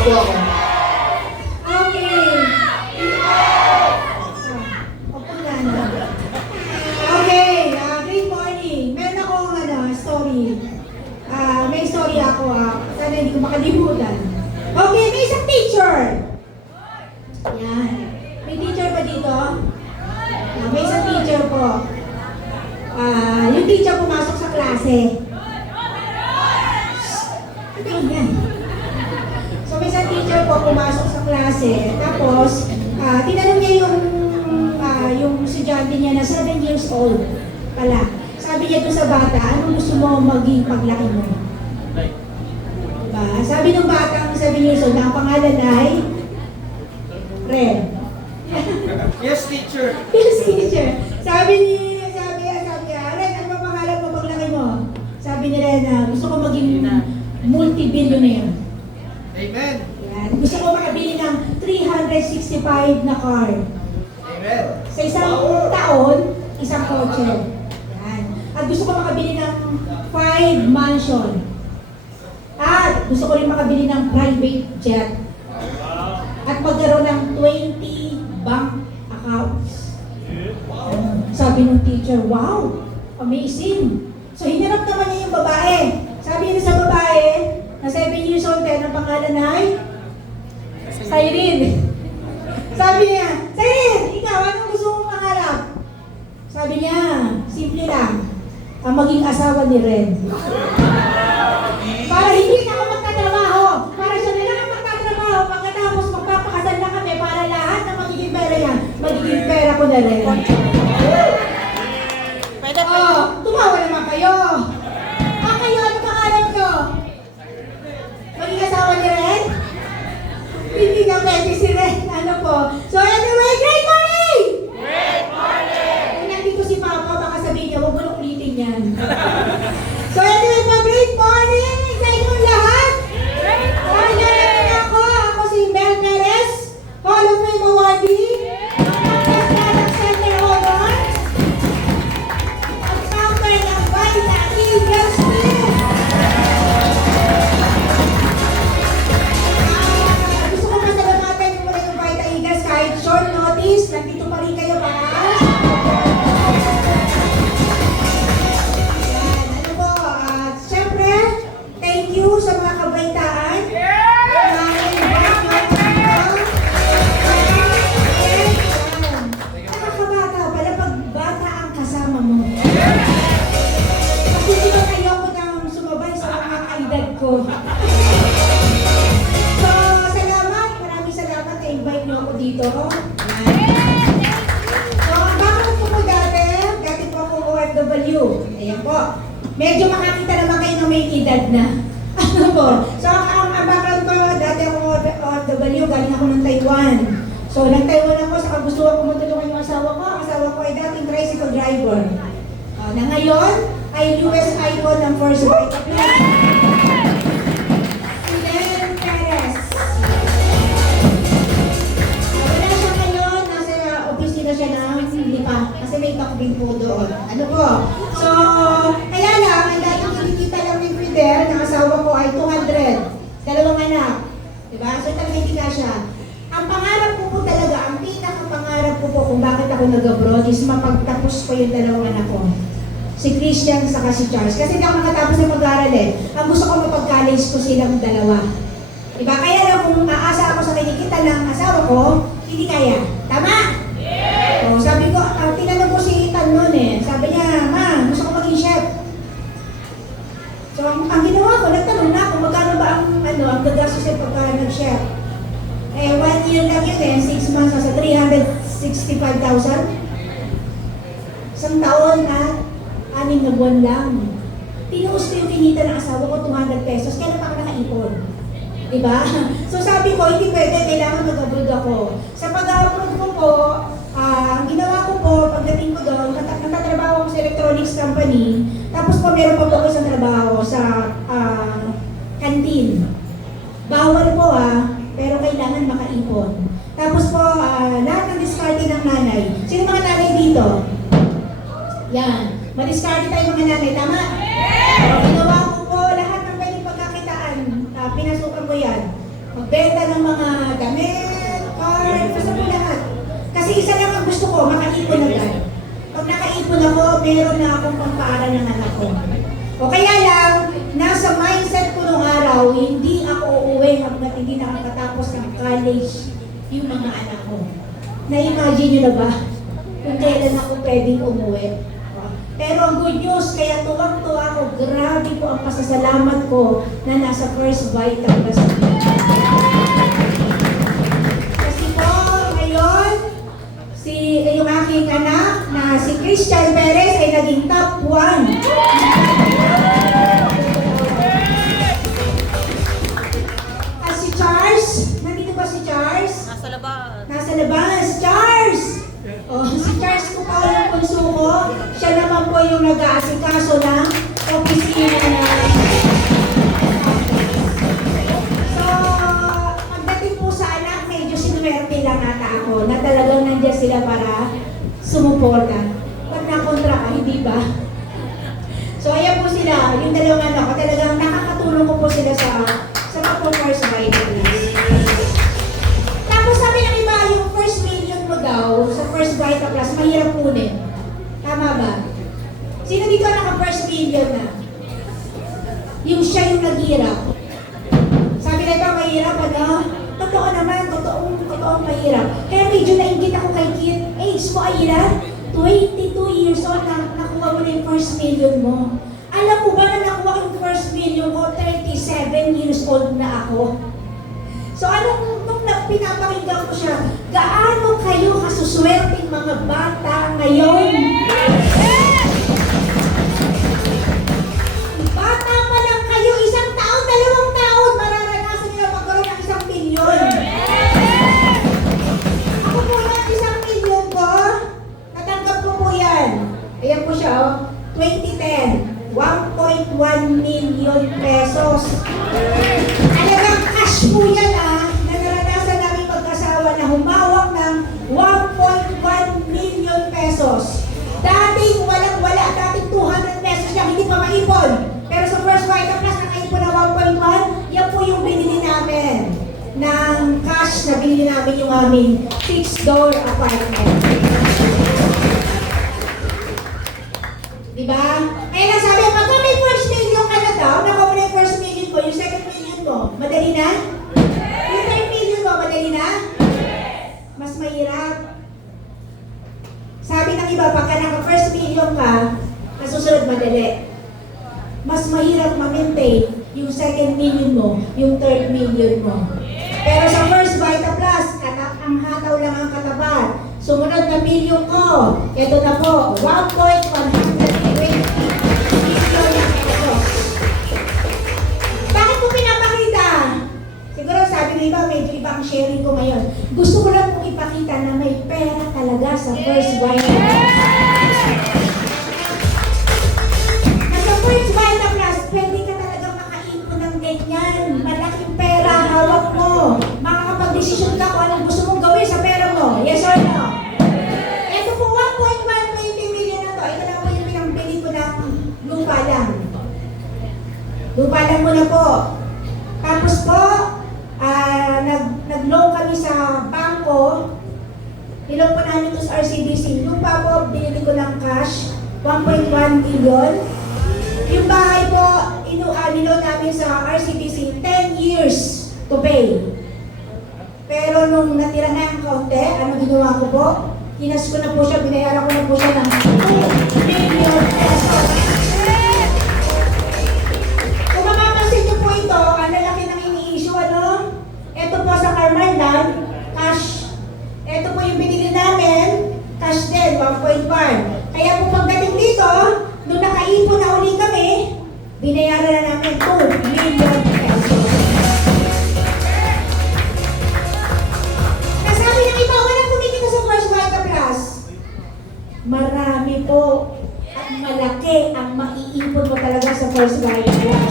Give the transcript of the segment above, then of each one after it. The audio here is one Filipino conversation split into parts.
po ako. Okay. Opo na. Okay, great morning. Meron akong story. May story ako. Sana hindi ko makalimutan. Okay, may isang teacher. Yan. May teacher pa dito? May isang teacher po. Yung teacher pumasok sa klase. Yan. So may isang teacher po pumasok sa klase. Tapos, tinanong niya yung estudyante niya na 7 years old pala. Sabi niya doon sa bata, anong gusto mo maging paglaki mo? Diba? Sabi ng batang 7 years old, na ang pangalan ay Red. Yes, teacher. Yes, teacher. Sabi niya, Red, ano ba pangalan mo paglaki mo? Sabi ni Red, gusto ko maging multi-billionaire. Amen. Yan. Gusto ko makabili ng 365 na car. Amen. Sa isang taon, isang kotse. Yan. At gusto ko makabili ng 5 mansion. At gusto ko rin makabili ng private jet. At magkaroon ng 20 bank accounts. Sabi ng teacher, wow, amazing. So hinarap naman niya yung babae. Sabi niya sa babae, na 7 years old din, ang pangalan ay Cyrene. Sabi niya, Cyrene, ikaw, anong gusto mong mangarap? Sabi niya, simple lang, ang maging asawa ni Red. Para hindi na ako magtatrabaho. Para siya na lang ang magtatrabaho. Pagkatapos magpapakasal na kami para lahat na magiging pera yan, magiging pera ko na rin. Pwede pa. Tumawa naman kayo. Kayo, ano pangalan nyo? Maging asawa ni Red? Hindi nga pwede si Red. Ano po? So anyway, great morning! Great morning! Kung nandito si Papa, baka sabihin niya, huwag mo na ulitin yan. So anyway po, great morning sa inyong lahat. Pagkakaroon ako si Mel Perez, Hall of Fame awardee, Best Product Center Honor, ang founder ng Vita Eagles Team. Gusto ko pasalamatan yung mga yung Vita Eagles kahit short notice, nandito pa rin kayo para thank you sa mga kabaitaan. Nakakabata pala pag bata ang kasama mo. Kasi di ba kayo ko nang sumabay sa mga kaedad ko. So, salamat. Maraming salamat na invite niyo ako dito. So, bakit po dati po ako OFW. Ayan po. Medyo makakita naman kayo na may edad na. Ano po? So, ang background ko, dati ako OFW, galing ako ng Taiwan. So, nag-Taiwan ako, saka gusto ako matulungan yung asawa ko. Ang asawa ko ay dating tricycle driver. Na ngayon, ay US icon ng First White Appeal. Si Len Perez. Wala siya ngayon, nasa opisina siya ng Lipa. Kasi may takbing po doon. Ano po? So, kaya lang, ang dating kinikita lang ni Fidel, ng asawa ko ay 200. Dalawang anak. Diba? So, talaga hindi ka siya. Ang pangarap ko po talaga, ang pinakapangarap ko po kung bakit ako nag-abroad is mapagtapos ko yung dalawang anak ko. Si Christian saka si Charles. Kasi hindi ako nakatapos na mag-aaral eh. Ang gusto ko mapag-college ko silang dalawa. Diba? Kaya lang kung aasa ako sa kinikita ng asawa ko, hindi kaya. Tama? Yeah! So, sabi ko, tinanong ko si Ethan noon eh. Sabi niya, Ma, gusto ko maging chef. So, ang ginawa ko, nagtanong na kung magkano ba ang gagastos pagka nag-chef. Eh, 1 year lang yun eh, 6 months, nasa 365,000. Isang taon at 6 na buwan lang. Tinuos ko yung kinita ng asawa ko, 200 pesos, kaya na pa ako nakaipon. Diba? So sabi ko, hindi pwede, kailangan mag-abroad ako. Sa pag-abroad ko po, ang ginawa ko po, pagdating ko doon, natatrabaho ako sa electronics company, tapos po meron pa po ako isang trabaho sa canteen. Bawal po pero kailangan makaipon. Tapos po, lahat ng diskarte ng nanay. Sino mga nanay dito? Yan. Madiskarte tayo mga nanay, tama? Yeah! Ginawa ko po lahat ng pwedeng pagkakitaan. Pinasukan ko yan. Magbenta ng mga damit, card, basta po lahat. Kasi isa lang ang gusto ko, makaipon agad. Pag nakaipon ako, meron na akong pangpaaral ng anak ko. O kaya lang, nasa mindset ko nung araw, hindi ako uuwi hanggat hindi nakakatapos ng college yung mga anak ko. Na-imagine nyo na ba? Kung kailan ako pwedeng umuwi. Pero ang good news, kaya tuwang-tuwa ako, grabe po ang pasasalamat ko na nasa First Vital Plus. Kasi po, ngayon, yung aking anak na si Christian Perez ay naging top 1. At si Charles, nandito ba si Charles? Nasa labas. Nasa labas, Charles! Oh, si Charles ko pa yung punso ko. Siya naman po yung nag-aasikaso ng opisina na. So, pagdating po sa anak, medyo sinuwerte lang ata ako na talagang nandiyan sila para sumuporta. Pag nakontra ka, hindi ba? So, ayan po sila, yung dalawang anak ko, talagang nakakatulong ko po sila sa pag-first vitamins. Tapos sabi ng iba, yung first million mo daw sa First Vita Plus, mahirap kunin. Tama ba? Sino dito naka-first million na? Yung siya yung naghirap. Sabi na iba, mahirap, ano? Totoo naman, totoong mahirap. Kaya medyo nainggit ako kay Kit. Age mo, Aira, 22 years old, nakuha mo na yung first million mo. Alam mo ba na nakuha yung first million ko, 37 years old na ako? So nung pinapakinggan ko siya, gaano kayo kasuswerteng mga bata ngayon? Bata pa lang kayo, 1 taon, 2 taon, mararanasan niyo na magkaroon ng 1 milyon. Ako po yan, 1 milyon ko, natanggap ko po yan. Ayan po siya, oh, 2010. 1.1 million pesos. Talagang cash po yan na naranasan namin mag-asawa na humawak ng 1.1 million pesos. Dating walang-wala, dating 200 pesos lang, hindi pa maipon. Pero sa First Vita Plus, nakaipon na 1.1, yan po yung binili namin ng cash na binili namin yung aming 6-door apartment. Diba? Kaya lang sabi, pagka may first million ka na daw, nakuha mo na yung first million mo, yung second million mo, madali na? Yung third million mo, madali na? Mas mahirap. Sabi ng iba, pagka naka-first million ka, nasusunod madali. Mas mahirap ma-maintain yung second million mo, yung third million mo. Pero sa First Vita Plus, ang hataw lang ang katapat. Sumunod na million ko, ito na po, 1.120 million pesos. Bakit ko pinapakita? Siguro sabi ng iba, medyo iba ang sharing ko ngayon. Gusto ko lang pong ipakita na may pera talaga sa First Vita Plus. Nasa First Vita Plus, pwede ka talaga makaipon ng ganyan. Malaking pera, hawak mo. Makakapag-desisyon ka kung anong gusto mong gawin sa pera mo. Yes or no? Ito po, 1.120 million na to. Ito na po yung pinambili ko ng lupa lang. Lupa lang muna po. Tapos po, nag-loan kami sa bangko. Nilong po namin ito sa RCBC. Lupa po, binili ko ng cash, 1.1 million. Yung bahay po, nilong namin sa RCBC, 10 years to pay. Pero nung natira na ang kaunti, ano ginawa ko po? Hinas ko na po siya, binayaran ko na po siya ng 2 million pesos. Kung mamapansin niyo po ito, ang lalaki ng ini-issue, ano? Ito po sa Carmarthen, cash. Ito po yung binili namin, cash din, 1.1. Kaya po pagdating dito, nung nakaipon na uli kami, binayaran na namin 2 million pesos. Nasabi ng iba, walang kumikita sa First Vita Plus. Marami po at malaki ang maiipon mo talaga sa First Vita Plus.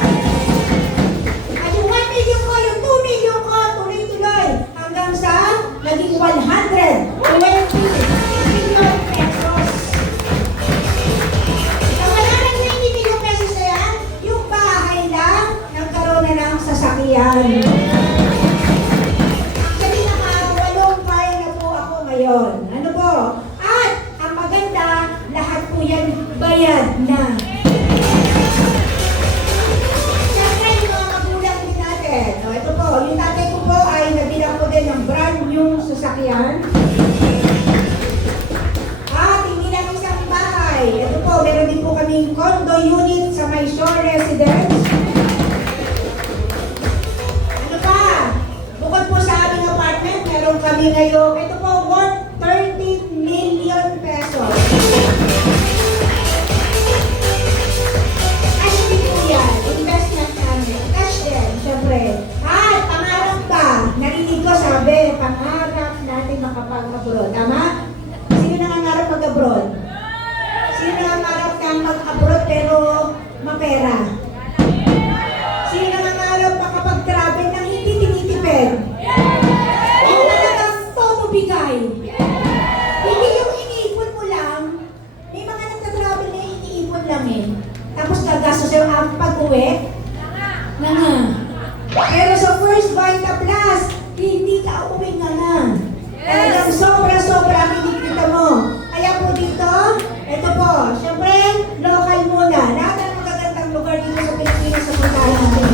At yung 1 million ko, yung 2 million ko, tuloy-tuloy hanggang sa naging 120 million pesos. Ang wala ng 90 million pesos na yan, yung bahay lang nagkaroon na ng sasakyan. sasakyan. At hindi lang isang bahay. Ito po, meron din po kaming condo unit sa may shore residence. Ano pa? Bukod po sa aming apartment, meron kami ngayon, ito po, worth 30 million pesos. Cash din po yan, investment namin. Cash din, syempre. At pangarap ba? Narinig ko sabi, pangarap natin makapag-abroad. Tama? Sino nangangarap mag-abroad? Sino nangangarap na mag-abroad pero mapera? Sino nangangarap makapag-travel nang hindi tinitipid? Yung talagang todo bigay. Hindi yung iniipon mo lang. May mga nagtatravel na iniipon lang eh. Tapos gagastos yung ang pag-uwi. Nga. Pero sa first Vita Plus, hindi ka uuwi nga. Talagang sobra-sobra ang kinikita mo. Kaya po dito, ito po, syempre, local muna. Lahat ng magagandang lugar dito sa Pilipinas sa puntahan natin.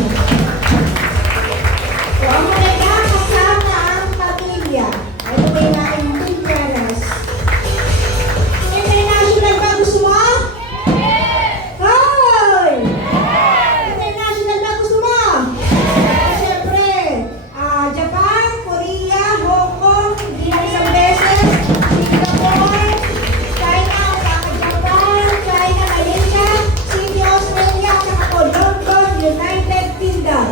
So, ang maganda kasama ang pamilya. Ito po yung aking Team Palace. International ba gusto mo? Hoy! International ba gusto mo? Siyempre, Japan, Korea, Hong Kong, hindi lang isang beses, Singapore, China, Japan, China, Malaysia, Sydney, Australia, saka po London, United Kingdom.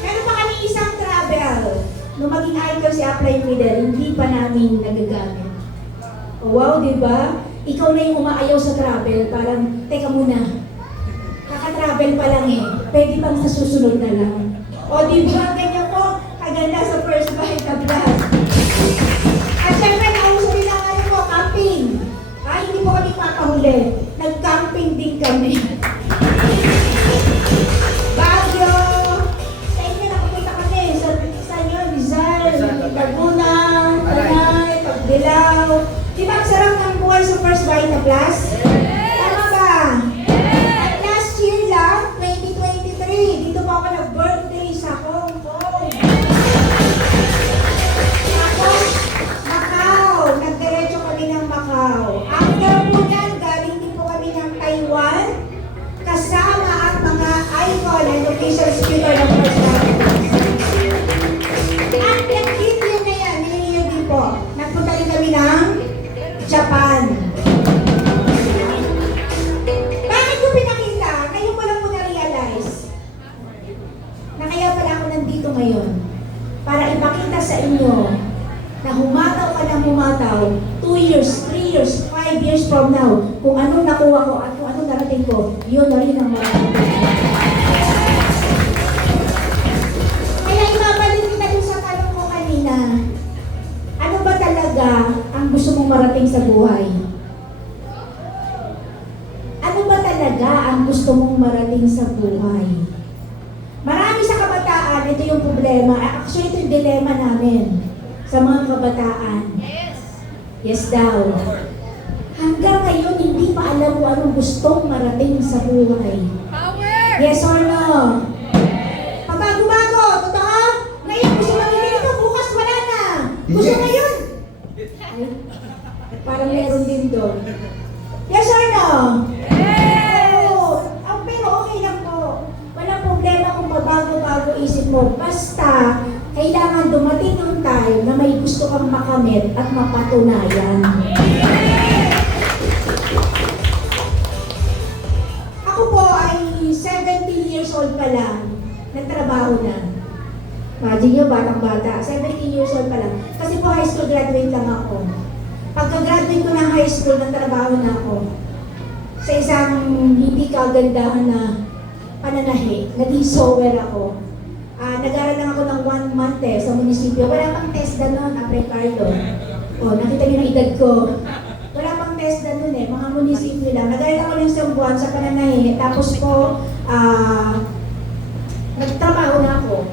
Meron pa kami isang travel. Nung maging idol si Apply Middle, hindi pa namin nagagamit. Oh, wow, di ba? Ikaw na yung umaayaw sa travel, parang, teka muna, kaka-travel pa lang eh, pwede pang sa susunod na lang. O di ba, ganyan po, kaganda sa first Vita Plus. At syempre, nauso rin ang ano po, camping. Hindi po kami papahuli. Nag-camping din kami. Baguio. Sa inyo nakapunta kami. Sa inyo, Rizal, Laguna, Tanay, Pagdilaw. Di ba ang sarap ng buhay sa first Vita Plus? Tama ba? At last year lang, 2023, dito po ako nag-birthday sa Hong Kong. Tapos, Macau. Nagdiretso kami ng Macau. After po yan, galing din po kami ng Taiwan. Kasama ang mga icon and official speaker ng First Vita Plus. At nag-India na yan, nililig din po. Nagpunta rin kami ng Japan. Bakit ko pinakita? Kayo ko lang po na-realize na kaya pala ako nandito ngayon para ipakita sa inyo na humataw ka ng humataw 2 years, 3 years, 5 years from now, kung anong nakuha ko at kung anong narating ko, yun na rin ang marating. Kaya ibabalik kita dun sa tanong ko kanina, ano ba talaga ang gusto mong marating sa buhay? Ano ba talaga ang gusto mong marating sa buhay? Marami sa kabataan, ito yung problema. Actually, ito yung dilema namin sa mga kabataan. Yes daw. Hanggang ngayon, hindi pa alam kung anong gustong marating sa buhay. Yes or no? Pabago-bago, totoo? Ngayon, gusto magiging ito, bukas wala na. Gusto Yes. ngayon? Ay, parang meron din doon. Yes or no? Oo. Pero okay lang po. Walang problema kung mabago-bago isip mo. Basta, kailangan dumating yung time na may gusto kang makamit at mapatunayan. Ako po ay 17 years old pa lang. Nagtrabaho na. Imagine nyo, batang-bata. 17 years old pa lang. Kasi po high school graduate lang ako. Pagka-graduate ko ng high school, nagtrabaho na ako. Sa isang hindi kagandahan na pananahi. Naging sewer ako. Nag-aral lang ako ng 1 month sa munisipyo. Wala pang TESDA noon, Ricardo. Nakita niyo na edad ko. Wala pang TESDA noon mga munisipyo lang. Nag-aral ako ng isang buwan sa pananahi. Tapos po, nagtrabaho na ako.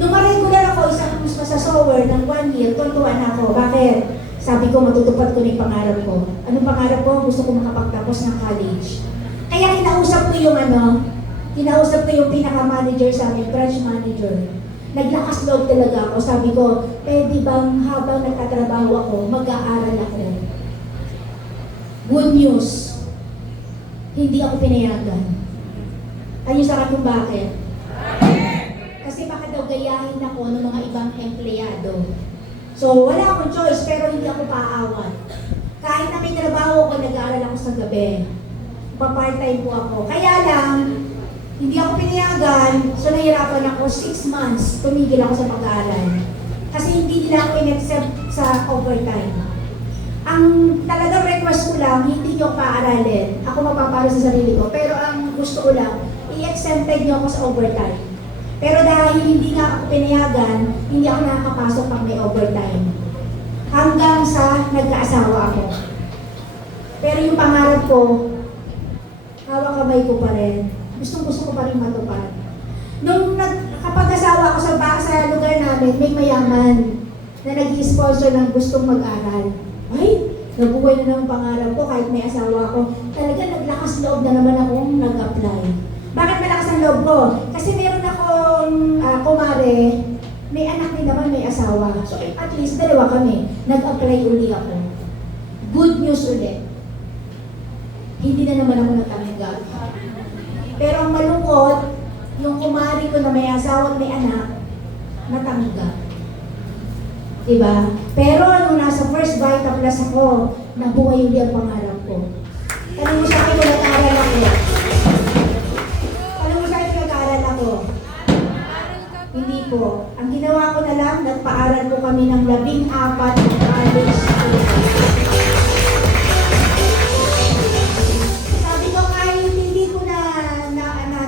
Nung ma-regular ako, isang mas sa sewer ng 1 year, tuwan na ako. Bakit? Sabi ko, matutupad ko na yung pangarap ko. Anong pangarap ko? Gusto ko makapagtapos ng college. Kaya kinausap ko yung kinausap ko yung pinaka-manager sa amin, branch manager. naglakas loob talaga ako. Sabi ko, pwede bang habang nagtatrabaho ako, mag-aaral ako? Good news, hindi ako pinayagan. Ayun sa kung bakit? Kasi baka daw gayahin ako ng mga ibang empleyado. So, wala akong choice, pero hindi ako paawat. Kahit na may trabaho ko, nag-aaral ako sa gabi. Pa-part-time po ako. Kaya lang, hindi ako pinayagan, so nahirapan ako 6 months, tumigil ako sa pag-aaral. Kasi hindi nila ako in-accept sa overtime. Ang talagang request ko lang, hindi nyo paaralin. Ako magpapalo sa sarili ko. Pero ang gusto ko lang, i-exempted nyo ako sa overtime. Pero dahil hindi nga ako pinayagan, hindi ako nakakapasok pag may overtime. Hanggang sa nagkaasawa ako. Pero yung pangarap ko, hawak kamay ko pa rin. Gusto ko pa rin matupad. Nung kapag-asawa ako sa lugar namin, may mayaman na nag-sponsor ng gustong mag-aral. Ay, nabuhay na ng pangarap ko kahit may asawa ko. Talaga naglakas loob na naman akong nag-apply. Bakit malakas ang loob ko? Kasi meron akong kumare, may anak din naman, may asawa. So at least dalawa kami. Nag-apply uli ako. Good news ulit. Hindi na naman ako natanggap. Pero ang malungkot, yung kumari ko na may asawa at may anak, natanggap. Diba? Pero nung nasa First Vita Plus ako, nabuhay uli ang pangarap ko. Alam mo sa akin kung nag-aaral ako? Alam mo sa akin kung nag-aaral ako? Hindi po. Ang ginawa ko na lang, nagpaaral po kami ng 14 na college school. Sabi ko kahit hindi ko na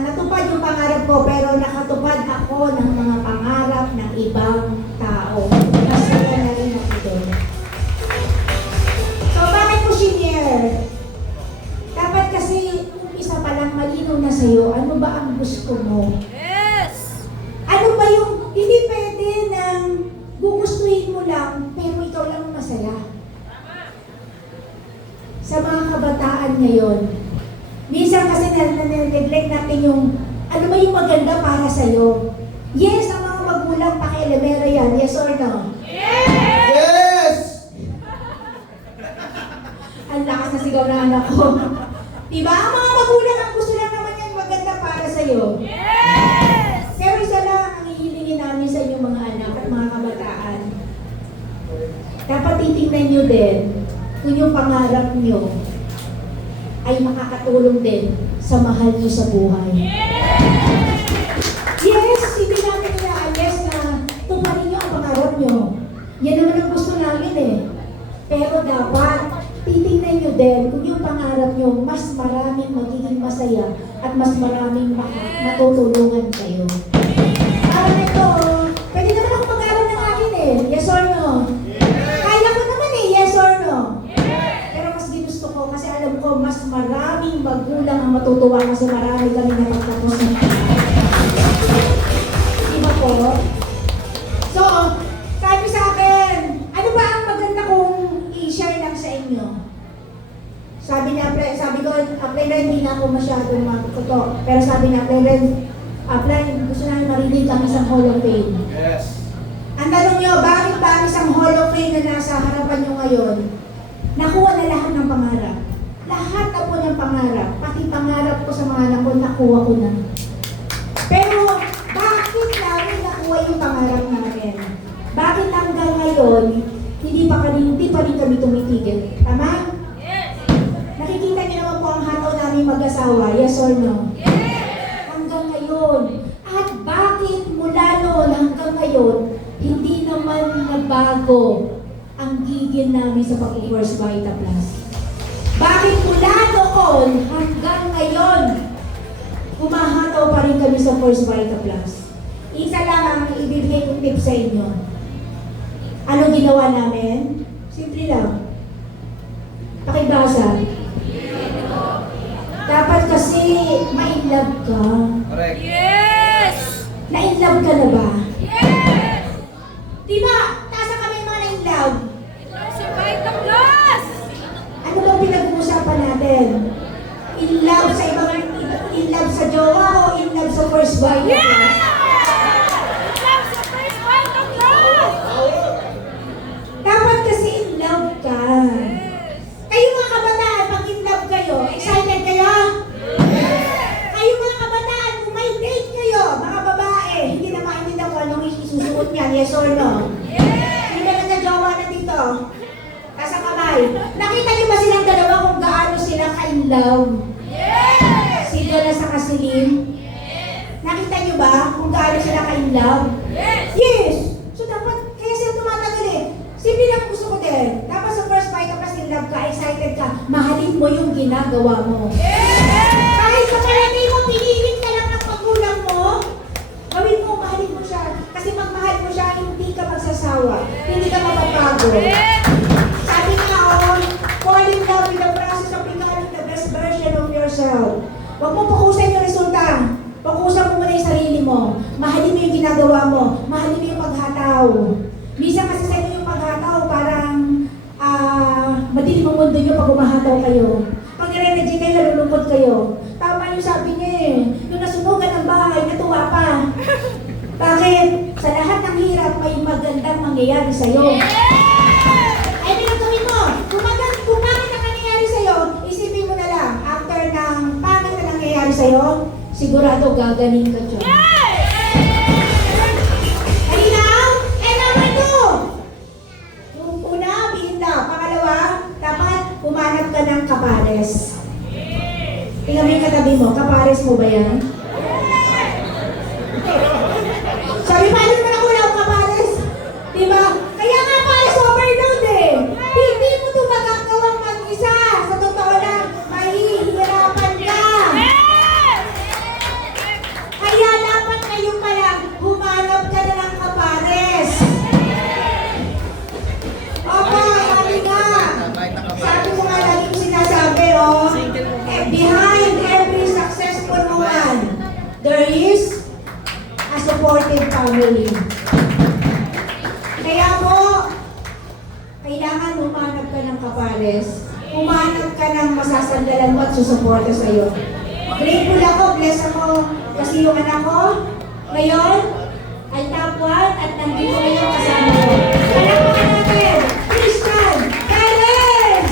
natupad yung pangarap ko, pero nakatupad ako ng mga pangarap ng ibang tao. Masaya na rin ako doon. So bakit ko senior? Dapat kasi umpisa pa lang malinaw na sa'yo, ano ba ang gusto mo? Yes! Ano ba yung, hindi pwede nang gugustuhin mo lang, pero ikaw lang masaya. Sa mga kabataan ngayon, minsan kasi na-neglect natin yung, ano ba yung maganda para sa'yo? Yes, ang mga magulang, paki-elemera yan, yes or no? Yes! Ang lakas na sigaw na anak ko. Diba? Ang mga magulang, ang gusto lang naman yan maganda para sa'yo. Yes! Pero isa lang ang hihilingin namin sa inyong mga anak at mga kabataan. Dapat titingnan nyo din kung yung pangarap nyo ay makakatulong din sa mahal nyo sa buhay. Yes, hindi namin inaalis na tuparin nyo ang pangarap nyo. Yan naman ang gusto namin eh. Pero dapat titingnan nyo din kung yung pangarap nyo mas maraming magiging masaya at mas maraming matutulungan kayo. Para nito, pwede naman ako mag-aaral ng akin eh. Yes or no? Kaya ko naman eh, yes or no? Pero mas ginusto ko kasi alam ko mas maraming magulang ang matutuwa kasi marami kami napagtapos na. Di ba po? So, sabi sa akin, ano ba ang maganda kong i-share lang sa inyo? Sabi ko, apply na hindi na ako masyadong matuto. Pero sabi na, apply, gusto namin marinig ang isang Hall of Fame. Yes. Ang tanong nyo, bakit ba ang isang Hall of Fame na nasa harapan nyo ngayon, nakuha na lahat ng pangarap? Lahat na po ng pangarap, pati pangarap ko sa mga anak ko, nakuha ko na. Pero, bakit namin nakuha yung pangarap namin? Bakit hanggang ngayon, hindi pa rin kami tumitigil? Tama? Yes! Nakikita niyo naman po ang hataw namin mag-asawa, yes or no? Yes! Hanggang ngayon. At bakit mula noon hanggang ngayon, hindi naman nabago ang gigil namin sa pag-First Vita Plus? Bakit mula noon hanggang ngayon, humahataw pa rin kami sa First Vita Plus? Isa lang ang ibibigay kong tip sa inyo. Ano ginawa namin? Simple lang. Pakibasa. Dapat kasi ma-inlove ka. Correct. Yes! Na-inlove ka na ba? Yes! Diba? Tasa kami mga na-inlove. Si Vita Plus! Ano bang pinag-uusapan natin? In love sa in love sa jowa o in love sa First Vita Plus? Yes! Love sa sagot niyan, yes or no? Sino na nagjowa na dito? Nasa kamay. Nakita niyo ba silang dalawa kung gaano sila ka-in love? Si Donna sa Kasilin? Nakita niyo ba kung gaano sila ka-in love? Yes! So dapat, kaya sila tumatagal eh. Simple lang gusto ko din. Dapat sa first fight ka pa in love ka, excited ka, mahalin mo yung ginagawa mo. Kahit sa palagay mo, piliin ka lang ng magulang mo, gawin mo, mahalin mo siya. Kasi pag mahal mo siya, hindi ka magsasawa. Hindi ka mapapagod. Sabi nga, fall in love with the process of becoming the best version of yourself. Huwag mo pakusan yung resulta. Pakusan mo muna yung sarili mo. Mahalin mo yung ginagawa mo. Mahalin mo yung paghataw. Minsan kasi sa inyo yung paghataw, parang madilim ang mundo nyo pag umahataw kayo. Pag nare-reject kayo, nalulungkot kayo. Tama yung sabi niya eh. Yung nasunugan ng bahay, natuwa pa. Bakit? Sa lahat ng hirap, may magandang mangyayari sa'yo. Ay, pinagawin mo. Kung bakit ang nangyayari sa'yo, isipin mo na lang. After ng pangit na nangyayari sa'yo, sigurado gagaling ka dyan. Halinaw? And number 2. Yung una, bihinda. Pangalawa, dapat humanap ka ng kapares. Tingnan mo yung katabi mo. Kapares mo ba yan? Sabi, paano naman ako wala akong kapares? Diba? Kaya nga pares overload eh. Hindi mo ito magagawang mag-isa. Sa totoo lang, mahihirapan ka. Kaya dapat kayo pa lang, humanap ka na ng kapares. Opo, sabi nga. Sabi ko nga lagi ko sinasabi, behind every successful woman, there is a supportive family. Kaya po, kailangan humanap ka ng kapares. Humanap ka ng masasandalan mo at susuporta sa'yo. Grateful ako, bless ako. Kasi yung anak ko, ngayon, ay top 1 at nandito ngayon kasama ko. Palakpakan natin, Christian Perez!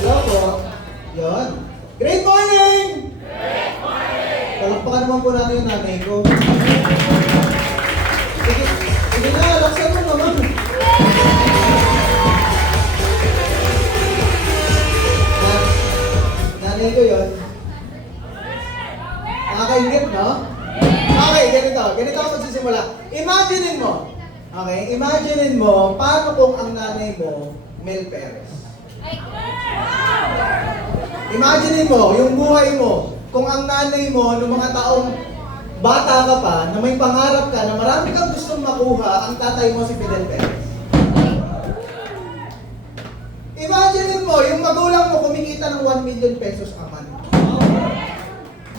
Hello po. Yun. Great morning! Palakpakan naman po natin yung nanay ko. Sige na, laksan mo naman. Nanay ko yun. Nakakaingit, no? Okay, ganito. Ganito ako magsisimula. Imaginein mo. Okay, imaginein mo, paano kung ang nanay mo, Mel Perez? Imaginein mo, yung buhay mo, kung ang nanay mo, nung mga taong bata ka pa, na may pangarap ka, na marami kang gustong makuha, ang tatay mo si Fidel Perez. Imaginein mo, yung magulang mo kumikita ng 1 million pesos a month.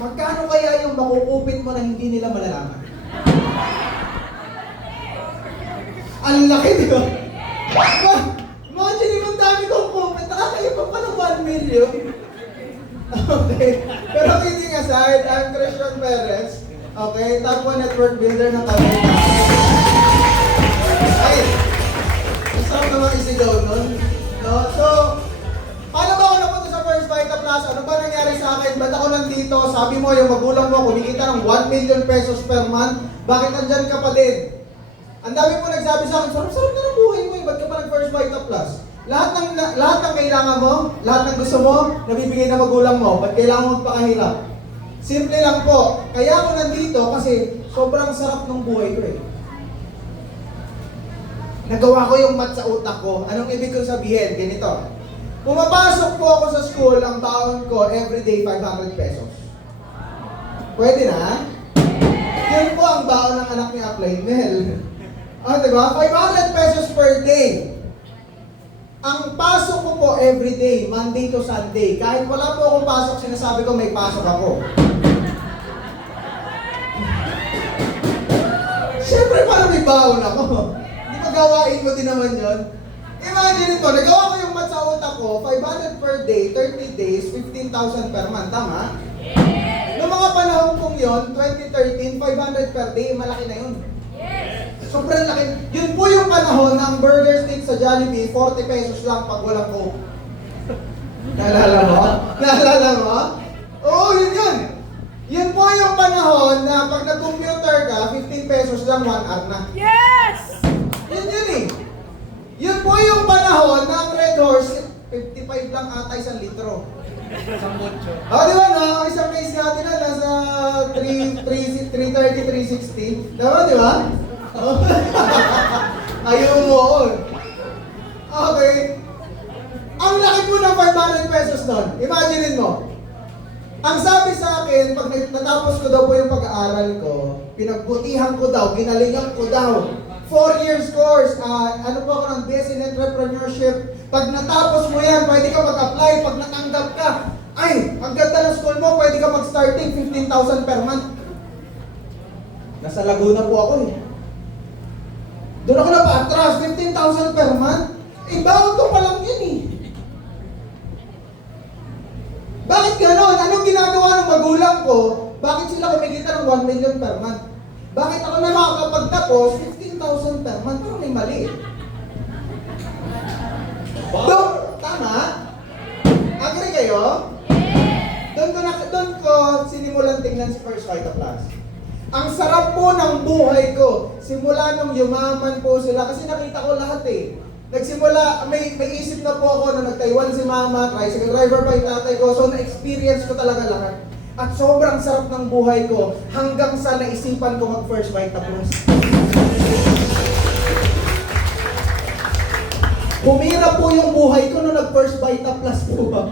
Magkano kaya yung makukupit mo na hindi nila malalaman? Ang laki, di ba? Imagine mo, ang dami kong kupit, nakakaya pa ng 1 million. Okay. Pero kidding aside, I'm Christian Perez. Okay, top 1 network builder ng Cavite. Ay, masarap naman isigaw nun. No? So, paano ba ako napunta sa First Vita Plus? Ano ba nangyari sa akin? Ba't ako nandito? Sabi mo, yung magulang mo, kumikita ng 1 million pesos per month. Bakit nandyan ka pa din? Ang dami po nagsabi sa akin, sarap-sarap na ng buhay mo eh. Ba't ka pa nag-First Vita Plus? Lahat ng kailangan mo, lahat ng gusto mo, nabibigay ng magulang mo. Ba't kailangan mo magpakahirap? Simple lang po. Kaya ako nandito kasi sobrang sarap ng buhay ko eh. Nagawa ko yung math sa utak ko. Anong ibig kong sabihin? Ganito. Pumapasok po ako sa school, ang baon ko everyday 500 pesos. Pwede na? Yun po ang baon ng anak ni Applied Mel. Diba? 500 pesos per day. Ang pasok ko po everyday, Monday to Sunday. Kahit wala po akong pasok, sinasabi ko may pasok ako. Siyempre, parang may baon ako. Di ba gawain mo din naman yun? Imagine ito, nagawa ko yung math sa utak ko, 500 per day, 30 days, 15,000 per month. Tama? Noong mga panahon kong yun, 2013, 500 per day, malaki na yun. Sobrang laki. Yun po yung panahon ng burger steak sa Jollibee, 40 pesos lang pag walang coke. Naalala mo? Naalala mo? Oo, yun yun. Yun po yung panahon na pag nag-computer ka, 15 pesos lang 1 hour na. Yes! Yun yun eh. Yun po yung panahon ng Red Horse, 55 lang ata 1 litro. Di ba no? Isang case natin na nasa 330, 360. Di ba? Oh. Ayaw mo. Okay. Ang laki po ng 500 pesos nun. Imaginein mo. Ang sabi sa akin, pag natapos ko daw po yung pag-aaral ko, pinagbutihan ko daw, ginalingan ko daw. 4 years course, ano po ako ng BS in Entrepreneurship. Pag natapos mo yan, pwede ka mag-apply. Pag natanggap ka, ay, ang ganda ng school mo, pwede ka mag-starting 15,000 per month. Nasa Laguna po ako eh. Doon ako napa-atras, 15,000 per month. Eh, bawat ko pa lang yun eh. Bakit ganon? Anong ginagawa ng magulang ko? Bakit sila kumikita ng 1 million per month? Bakit ako na makakapagtapos 15,000 per month? Parang may mali. Doon, tama? Agree kayo? Doon ko sinimulan tingnan si First Vita Plus. Ang sarap po ng buhay ko. Simula nung yumaman po sila, kasi nakita ko lahat eh. Nagsimula, may isip na po ako na nag-Taiwan si mama, tricycle driver pa yung tatay ko, so na-experience ko talaga lahat. At sobrang sarap ng buhay ko hanggang sa naisipan ko mag-First Vita Plus. Humira po yung buhay ko nung nag-First Vita Plus po ba?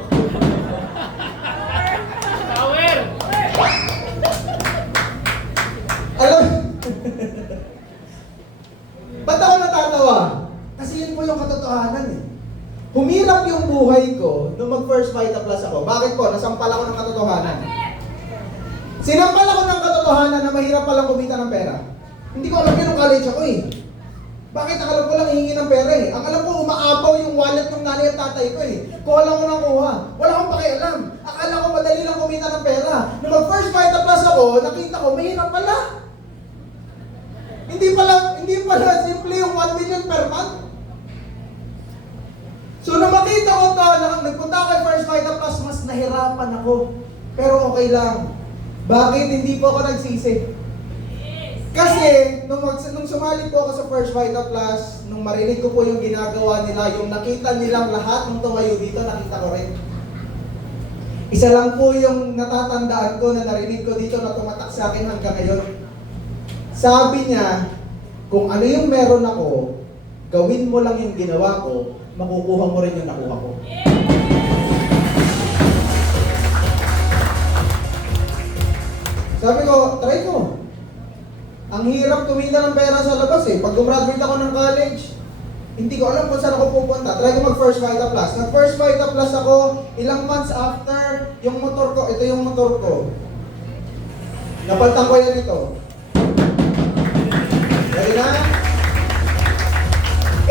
Alam, ba't ako natatawa? Kasi yun po yung katotohanan eh. Humirap yung buhay ko nung mag-First Vita Plus ako. Bakit po? Nasampal ako ng katotohanan. Sinampal ako ng katotohanan na mahirap palang kumita ng pera. Hindi ko alam yun nung college ako eh. Bakit? Akala ko lang hihingi ng pera eh. Ang alam ko, umaapaw yung wallet ng nanay at tatay ko eh. Kuha lang ko ng kuha. Wala akong pakialam. Akala ko madali lang kumita ng pera. Nung mag-First Vita Plus ako, nakita ko, mahirap pala. Hindi pala simple yung 1 million per month. So nung makita ko to, nagpunta ako kay First Vita Plus, mas nahirapan ako. Pero okay lang. Bakit hindi po ako nagsisi? Kasi nung sumali po ako sa First Vita Plus, nung marinig ko po yung ginagawa nila, yung nakita nilang lahat ng tumayo dito, nakita ko rin. Isa lang po yung natatandaan ko na narinig ko dito na tumatak sa akin hanggang ngayon. Sabi niya, kung ano yung meron ako, gawin mo lang yung ginawa ko, makukuha mo rin yung nakuha ko. Sabi ko, try ko. Ang hirap kumita ng pera sa labas eh. Pag gumraduate ako ng college, hindi ko alam kung saan ako pupunta. Try ko mag-First Vita Plus. Nag-First Vita Plus ako, ilang months after, yung motor ko, ito yung motor ko. Napaltan ko yan ito. Ready na?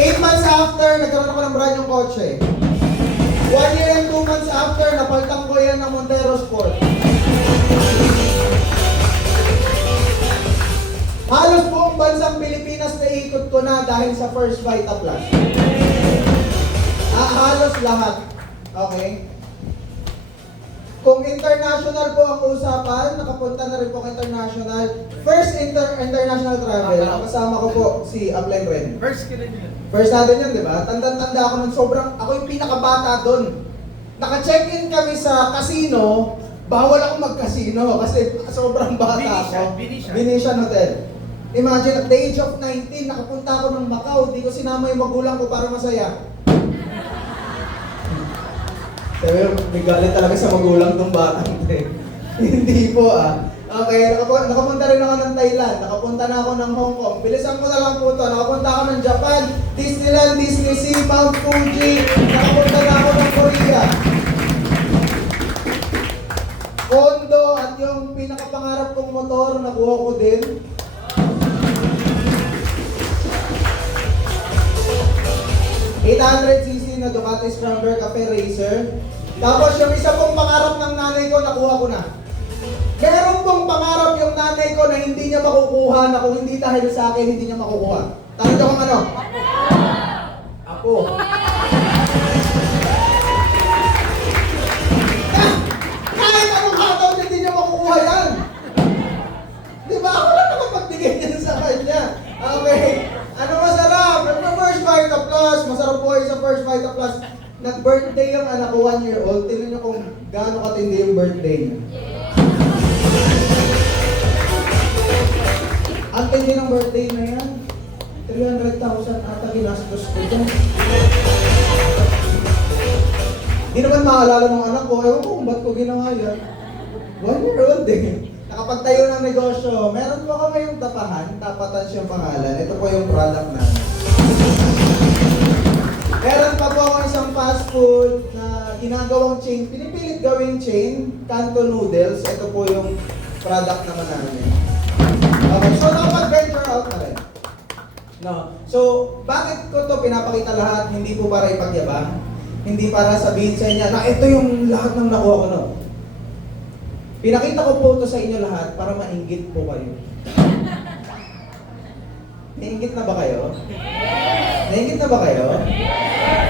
8 months after, nagkaroon ako ng brand yung kotse. 1 year and 2 months after, napaltan ko yan ng Montero Sport. Halos buong bansang Pilipinas na ikot ko na dahil sa First Vita Plus. Halos lahat. Okay? Kung international po ang usapan, nakapunta na rin po ang international. First international travel, kasama ko po si Ablen Ren. First ka rin yun. First natin yun, di ba? Tanda-tanda ako ng sobrang, ako yung pinakabata doon. Naka-check-in kami sa casino, bawal ako mag-casino kasi sobrang bata ako. Venetian Hotel. Imagine, at the age of 19, nakapunta ako ng Macau, di ko sinama yung magulang ko para masaya. Sabi mo, may galit talaga sa magulang tong batang ito. Hindi po ah. Okay, nakapunta rin ako ng Thailand, nakapunta na ako ng Hong Kong. Bilisan ko na lang po ito. Nakapunta ako ng Japan, Disneyland, Disney Sea, Mount Fuji. Nakapunta na ako ng Korea. Kondo at yung pinakapangarap kong motor, nakuha ko din. $800cc na Ducati Scrambler Cafe Racer. Tapos yung isa pong pangarap ng nanay ko, nakuha ko na. Meron pong pangarap yung nanay ko na hindi niya makukuha, na kung hindi dahil sa akin, hindi niya makukuha. Tanong niyo kung ano? Ako. Kahit anong hataw, hindi niya makukuha yan. Di ba? Ako lang nakapagbigay niya sa kanya. Okay. Ano masarap? Ano First Vita Plus? Masarap po sa First Vita Plus. Nag-birthday yung anak ko, 1 year old. Tingnan niyo kung gaano katindi yung birthday niya. Ang tindi ng birthday na yan. 300,000 ata ginastos ko dyan. Di naman maalala ng anak ko, ewan ko kung ba't ko ginawa yan. 1 year old eh. Nakapagtayo ng negosyo, meron po kami yung tapatan siyang pangalan. Ito po yung product namin. Meron pa po ako isang fast food na ginagawang chain, pinipilit gawing chain, Kanto Noodles. Ito po yung product naman namin. Okay, so nakapag-venture out na rin. No. So, bakit ko to pinapakita lahat? Hindi po para ipagyabang. Hindi para sabihin sa inyo na ito yung lahat ng nakuha ko, no. Pinakita ko po ito sa inyo lahat para mainggit po kayo. Nainggit na ba kayo? Nainggit na ba kayo?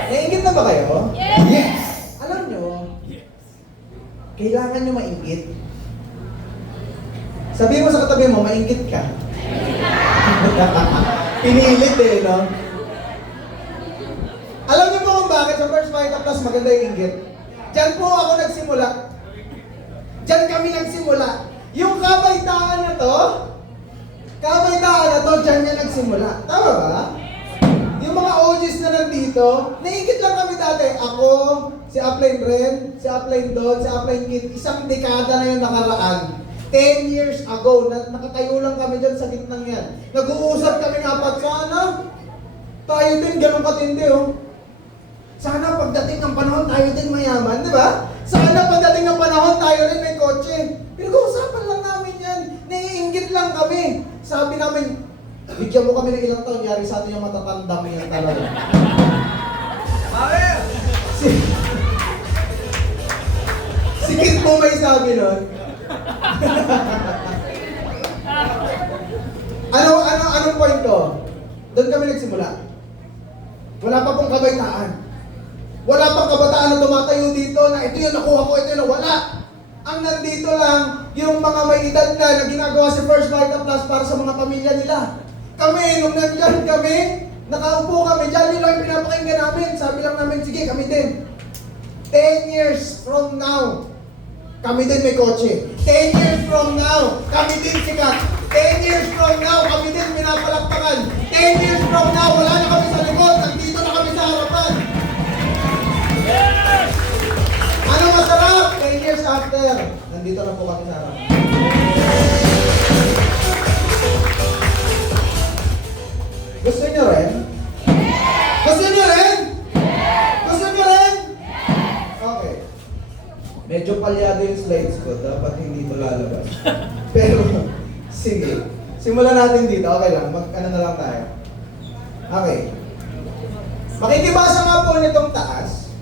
Nainggit na ba kayo? Yes! Alam nyo, kailangan nyo mainggit. Sabihin mo sa katabi mo, mainggit ka. Pinilit eh, no? Alam niyo po kung bakit sa First Vita Plus maganda yung inggit? Diyan po ako nagsimula. Diyan kami nagsimula. Yung kabaitaan na to, diyan niya nagsimula. Tama ba? Yung mga OGs na nandito, nainggit lang kami dati. Ako, si Upline Ren, si Upline Don, si Upline Kid, isang dekada na yung nakaraan. 10 years ago, nakatayo lang kami dyan sa gitnang yan. Nag-uusap kami nga pa, sana tayo din ganun katindi, oh. Sana pagdating ng panahon, tayo din mayaman, di ba? Sana pagdating ng panahon, tayo rin may kotse. Pinag-uusapan lang namin yan. Naiinggit lang kami. Sabi namin, bigyan mo kami ng ilang taon, yari sa atin yung matatandang yan talaga. Si Kid po may sabi nun. Anong point ko? Doon kami nagsimula. Wala pa pong kabaitaan. Wala pang kabataan na tumatayo dito na ito yung nakuha ko, ito yung wala. Ang nandito lang, yung mga may edad na ginagawa si First Vita Plus para sa mga pamilya nila. Kami, nung nandyan kami, nakaupo kami, dyan yun lang pinapakinggan namin. Sabi lang namin, sige, kami din. 10 years from now, kami din may kotse. 10 years from now, kami din sikat. 10 years from now, kami din pinapalakpakan. 10 years from now, wala na kami sa likod, nandito na kami sa harapan. Ano masarap? 10 years after, nandito na po kami sa harapan. Gusto niyo rin? Gusto niyo rin? Gusto niyo rin? Okay. Medyo palyado yung slides ko, dapat hindi ito lalabas. Pero, sige. Simulan natin dito, okay lang, ano na lang tayo. Okay. Makikibasa nga po nitong taas.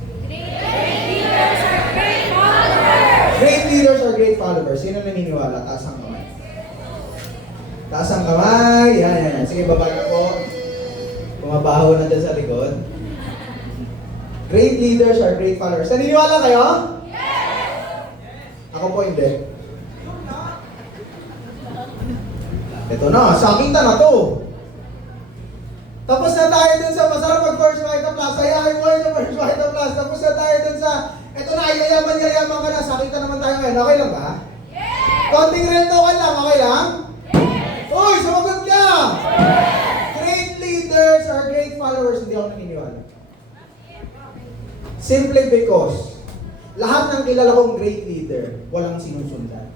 Great leaders are great followers. Sino naniniwala? Taas ang kamay. Taas ang kamay. Yan. Sige, baba na po. Bumabaho na dyan sa likod. Great leaders are great followers. Naniniwala kayo? Ako po hindi. Ito na, sakita na to. Tapos na tayo dun sa masarap mag First Vita Plus. Ayahin mo yung First Vita Plus. Tapos na tayo dun sa, ito na, yayaman ka na. Sakita naman tayo ngayon. Okay lang ba? Konting rentokan lang. Okay lang? Uy, sumagot ka! Great leaders are great followers. Hindi ako naniniwala. Simply because lahat ng kilala kong great leader, walang sinusundan.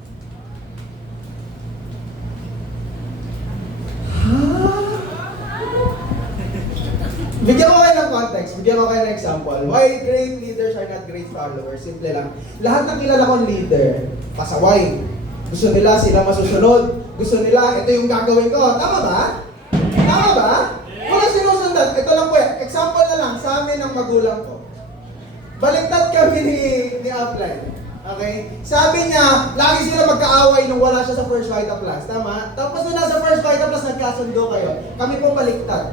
Bigyan ko kayo ng context, bigyan ko kayo ng example. Why great leaders are not great followers? Simple lang. Lahat ng kilala kong leader, pasaway. Gusto nila sila masusunod. Gusto nila, ito yung gagawin ko. Tama ba? Tama ba? Walang sinusundan. Ito lang po example na lang sa amin ng magulang ko. Baliktad kami ni Upline. Okay? Sabi niya, lagi sila magkaaway nung wala siya sa First Vita Plus. Tama? Tapos nung nasa First Vita Plus, nagkasundo kayo. Kami po baliktad.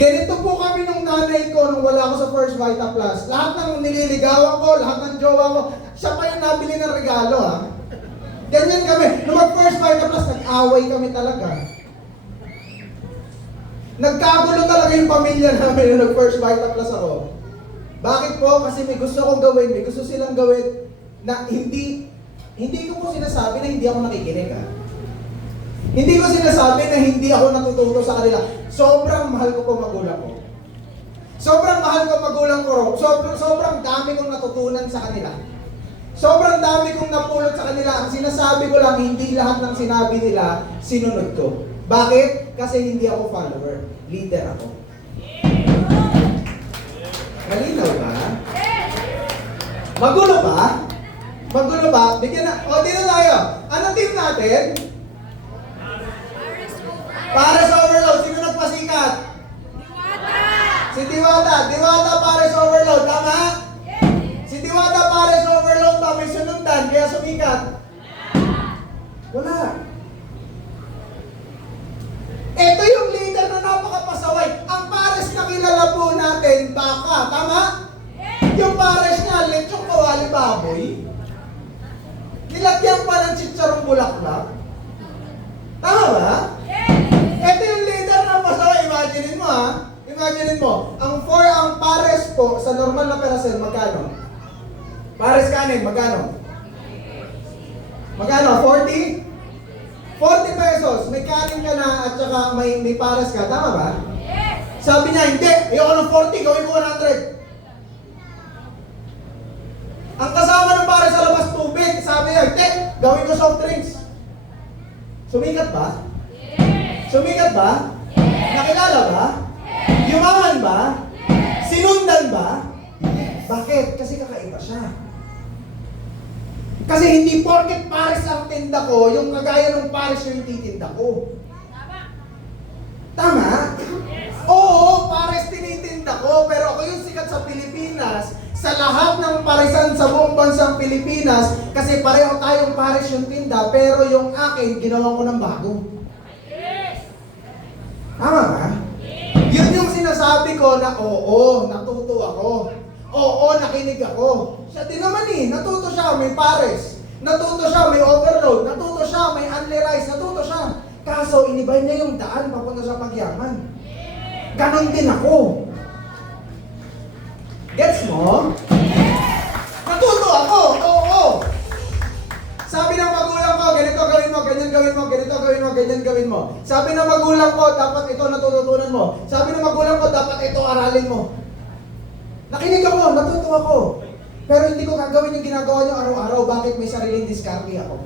Ganito po kami nung nanay ko nung wala ko sa First Vita Plus. Lahat ng nililigawan ko, lahat ng jowa ko, siya pa yung nabili ng regalo, ha? Ganyan kami. Nung mag-First Vita Plus, nag-away kami talaga. Nagkagulo talaga yung pamilya namin nung nag-First Vita Plus ako. Bakit po? Kasi may gusto kong gawin, may gusto silang gawin na hindi ko po sinasabi na hindi ako nakikinig, ha? Hindi ko sinasabi na hindi ako natututo sa kanila. Sobrang mahal ko po magulang ko. Sobrang mahal ko magulang ko. Sobrang dami kong natutunan sa kanila. Sobrang dami kong napulot sa kanila. Ang sinasabi ko lang, hindi lahat ng sinabi nila, sinunod ko. Bakit? Kasi hindi ako follower. Leader ako. Malinaw ba? Magulo ba? Magulo ba? Bigyan na. O, dito tayo. Anong team natin? Pares Overload. Sino nagpasikat? Diwata! Si Diwata. Diwata Pares Overload. Tama? Si Diwata Pares Overload ba? May sunundan. Kaya sumikat. Wala. Ito yung leader na napakapasaway. Ang Pares na kilala po natin, baka. Tama? Yung Pares niya, lechong kawali baboy. Nilagyan pa ng chicharong bulaklak. Tama ba? Ito yung leader na pasaway. Imaginein mo, ha? Imaginein mo. Ang Pares po, sa normal na perasel, magkano? Pares kanin, magkano? Magkano? 40? 40 pesos. May kanin ka na at saka may Pares ka. Tama ba? Sabi niya, hindi. Ayoko ng 40, gawin ko 100. Ang kasama ng Pares sa labas tubig, sabi niya, hindi. Gawin ko soft drinks. Sumikat ba? Sumikat ba? Nakilala ba? Yumaman ba? Sinundan ba? Bakit? Kasi kakaiba siya. Kasi hindi porket Pares ang tinda ko, yung kagaya ng Pares yung titinda ko. Tama? Oo, Pares tinitinda ko, pero ako yung sikat sa Pilipinas, sa lahat ng Paresan sa buong bansang Pilipinas, kasi pareho tayong Pares yung tinda, pero yung akin, ginawa ko ng bago. Tama ba? Yun yung sinasabi ko na oo, natuto ako. Oo, nakinig ako. Siya din naman natuto siya, may Pares. Natuto siya, may Overload. Natuto siya, may Only Rice. Natuto siya. Kaso, inibay niya yung daan papunta sa pagyaman. Ganon din ako. Gets mo? Natuto ako, oo. Sabi ng magulang ko, ganito gawin mo, ganyan gawin mo, ganito gawin mo, ganyan gawin mo. Sabi ng magulang ko, dapat ito natututunan mo. Sabi ng magulang ko, dapat ito aralin mo. Nakinig ako, natuto ako. Pero hindi ko gagawin yung ginagawa niyo araw-araw. Bakit? May sariling diskarte ako.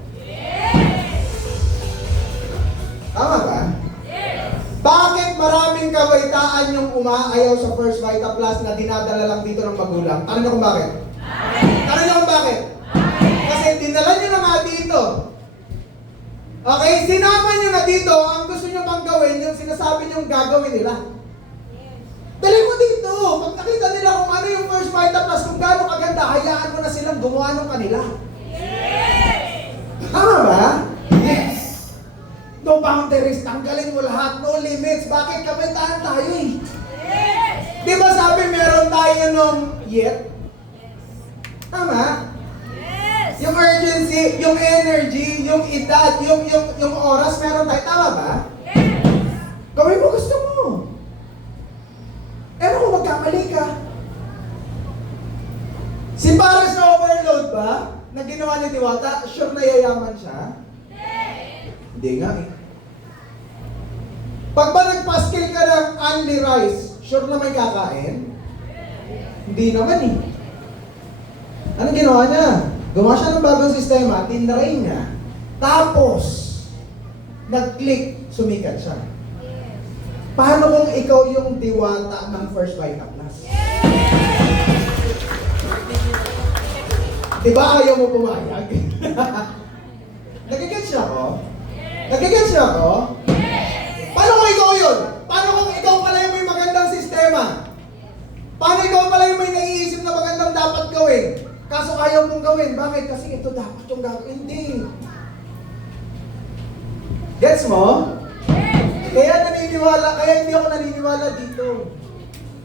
Tama ba? Bakit maraming kabaitaan yung umaayaw sa First Vita Plus na dinadala lang dito ng magulang? Tanong niyo kung bakit? Tanong niyo kung bakit? Kasi dinala niyo na nga dito. Okay? Sinama niyo na dito, ang gusto niyo pang gawin, yung sinasabi niyong gagawin nila. Dali mo dito. Pag nakita nila kung ano yung First Vita Plus, kung gaano kaganda, hayaan mo na silang gumawa ng kanila. Tama ba? Yes. No boundaries. Tanggalin mo lahat. No limits. Bakit? Kabitaan tayo eh. Di ba sabi meron tayo nung yet? Tama? Yung urgency, yung energy, yung edad, yung oras, meron tayo. Tama ba? Gawin mo gusto mo. Pero kung magkamali ka, si Pares na Overload ba, na ginawa ni Diwata, sure na yayaman siya? Hindi nga eh. Pag ba nagpaskil ka ng Only Rice, sure na may kakain? Hindi naman eh. Anong ginawa niya? Gumawa siya ng bagong sistema, tinrain niya. Tapos, nag-click, sumikat siya. Paano kung ikaw yung Diwata ng First Vita Plus? Diba ayaw mo pumayag? Nagigets siya ako? Nagigets siya ako? Paano kung ikaw yun? Paano kung ikaw pala yung may magandang sistema? Paano ikaw pala yung may naiisip na magandang dapat gawin? Kaso ayaw mong hindi ako naniniwala dito.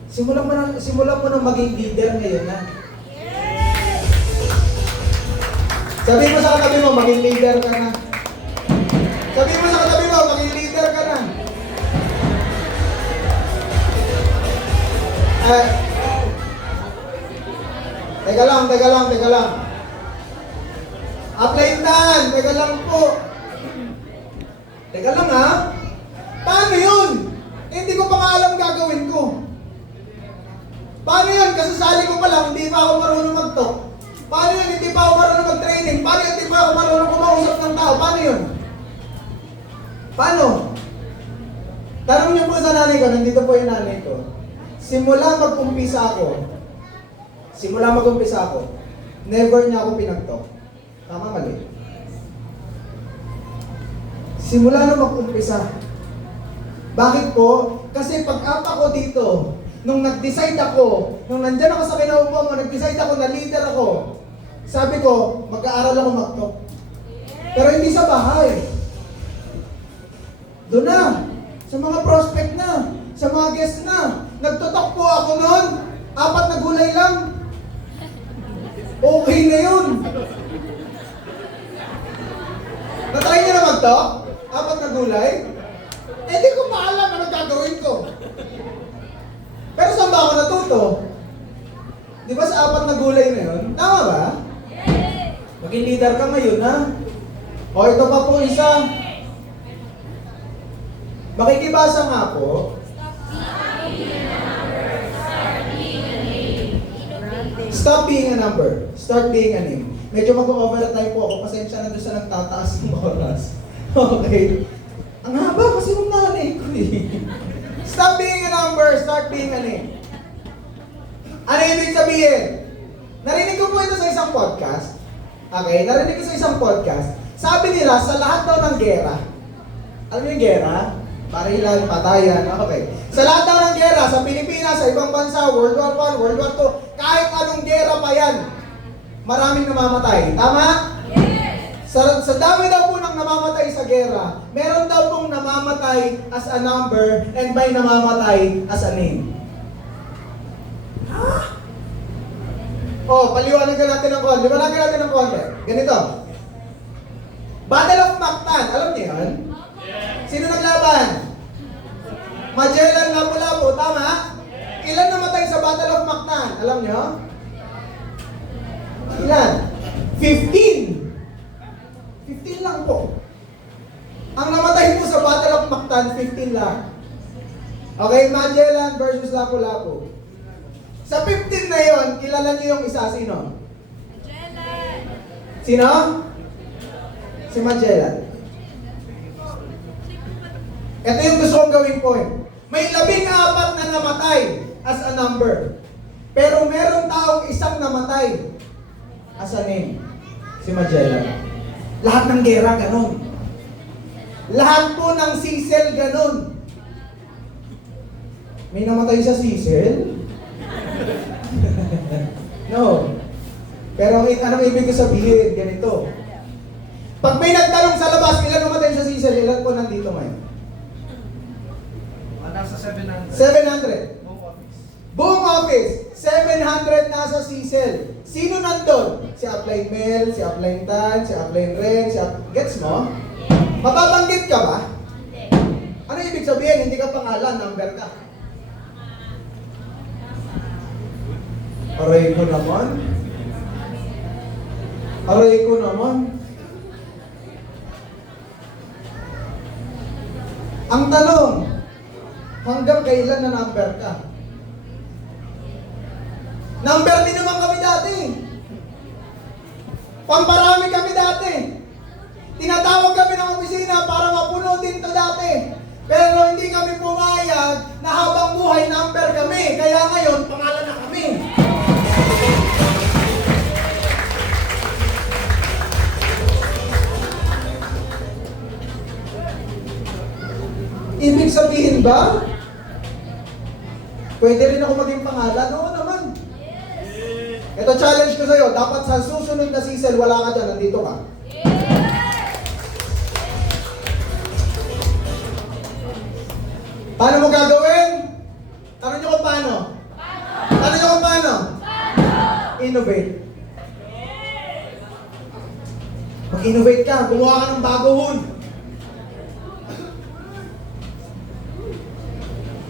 Simulan mo nang maging leader ngayon na. Sabi mo sa katabi mo, maging leader ka na. Sabi mo sa katabi mo, maging leader ka na. Teka lang. Applyan, teka lang po. Teka lang ha. Paano yun? Hindi ko pa nga alam gagawin ko. Paano yun? Kasasali ko pa lang, hindi pa ako marunong mag-talk. Paano yun? Hindi pa ako marunong mag-training. Paano yun? Hindi pa ako marunong kumausap ng tao. Paano yun? Paano? Tanong niyo po sa nanay ko, nandito po yung nanay ko. Simula mag-umpisa ako, never niya ako pinag-talk. Tama, mali. Simula na mag-umpisa. Bakit po? Kasi pag-apa ko dito, nung nag-decide ako, nung nandyan ako sa kinaupo mo, nag-decide ako na leader ako, sabi ko, mag-aaral ako mag-talk. Pero hindi sa bahay. Doon na. Sa mga prospect na. Sa mga guest na. Nagtutok po ako noon. 4 na gulay lang. Okay na yun. Natry niyo na mag-talk? 4 na gulay? Eh di ko pa alam ano gagawin ko. Pero saan ba ako natuto? Di ba sa 4 na gulay na yun? Tama ba? Maging leader ka ngayon, ha? O ito pa po isa. Makikibasa nga po. Stop being a number. Start being a name. Medyo mag-overtime po ako. Pasensya na doon sa nagtataas ng oras. Okay. Ang haba kasi ng nanay ko eh. Stop being a number. Start being a name. Ano ibig sabihin? Narinig ko po ito sa isang podcast. Okay? Narinig ko sa isang podcast. Sabi nila, sa lahat daw ng gera. Alam niyo yung gera? Barilan, patayan. Okay. Sa lahat daw ng gera, sa Pilipinas, sa ibang bansa, World War I, World War II, kahit anong gera pa yan, maraming namamatay. Tama? Yes! Sa dami daw po ng namamatay sa gera, meron daw pong namamatay as a number and may namamatay as a name. Ha? Oh, paliwanagan natin ng konti. Ganito. Battle of Mactan, alam niyo yan? Sino naglaban? Magellan, Lapu-Lapu, tama? Ilan namatay sa Battle of Mactan? Alam niyo? Ilan? 15! 15 lang po. Ang namatay po sa Battle of Mactan, 15 lang. Okay, Magellan versus Lapu-Lapu. Sa 15 na yon, kilala niyo yung isa, sino? Magellan. Sino? Si Magellan. Ito yung gusto kong gawin point. May 14 na namatay as a number. Pero meron taong isang namatay as a name. Si Magellan. Lahat ng gera, ganun. Lahat po ng Cecil, ganun. May namatay sa Cecil? No. Pero anong ibig ko sabihin? Ganito. Pag may nagtanong sa labas, ilan namatay sa Cecil, ilan po nandito ngayon? Nasa 700. 700. Buong office. Buong office, 700 nasa Cecil. Sino nandun? Si Upline Mel, si Upline Tan, si Upline Ren, Gets mo? Mababanggit ka ba? Ano ibig sabihin? Hindi ka pangalan, number ka. Aray ko naman. Aray ko naman. Ang tanong, hanggang kailan na number ka? Number din naman kami dati. Pamparami kami dati. Tinatawag kami ng opisina para mapuno din to dati. Pero hindi kami pumayag na habang buhay number kami. Kaya ngayon, pangalan na kami. Ibig sabihin ba? Pwede rin ako maging pangalan? Oo naman. Ito challenge ko sa'yo. Dapat sa susunod na season, wala ka dyan. Nandito ka. Paano mo gagawin? Tanong nyo kung paano? Tanong nyo kung paano? Innovate. Mag-innovate ka, gumawa ka ng bagohon.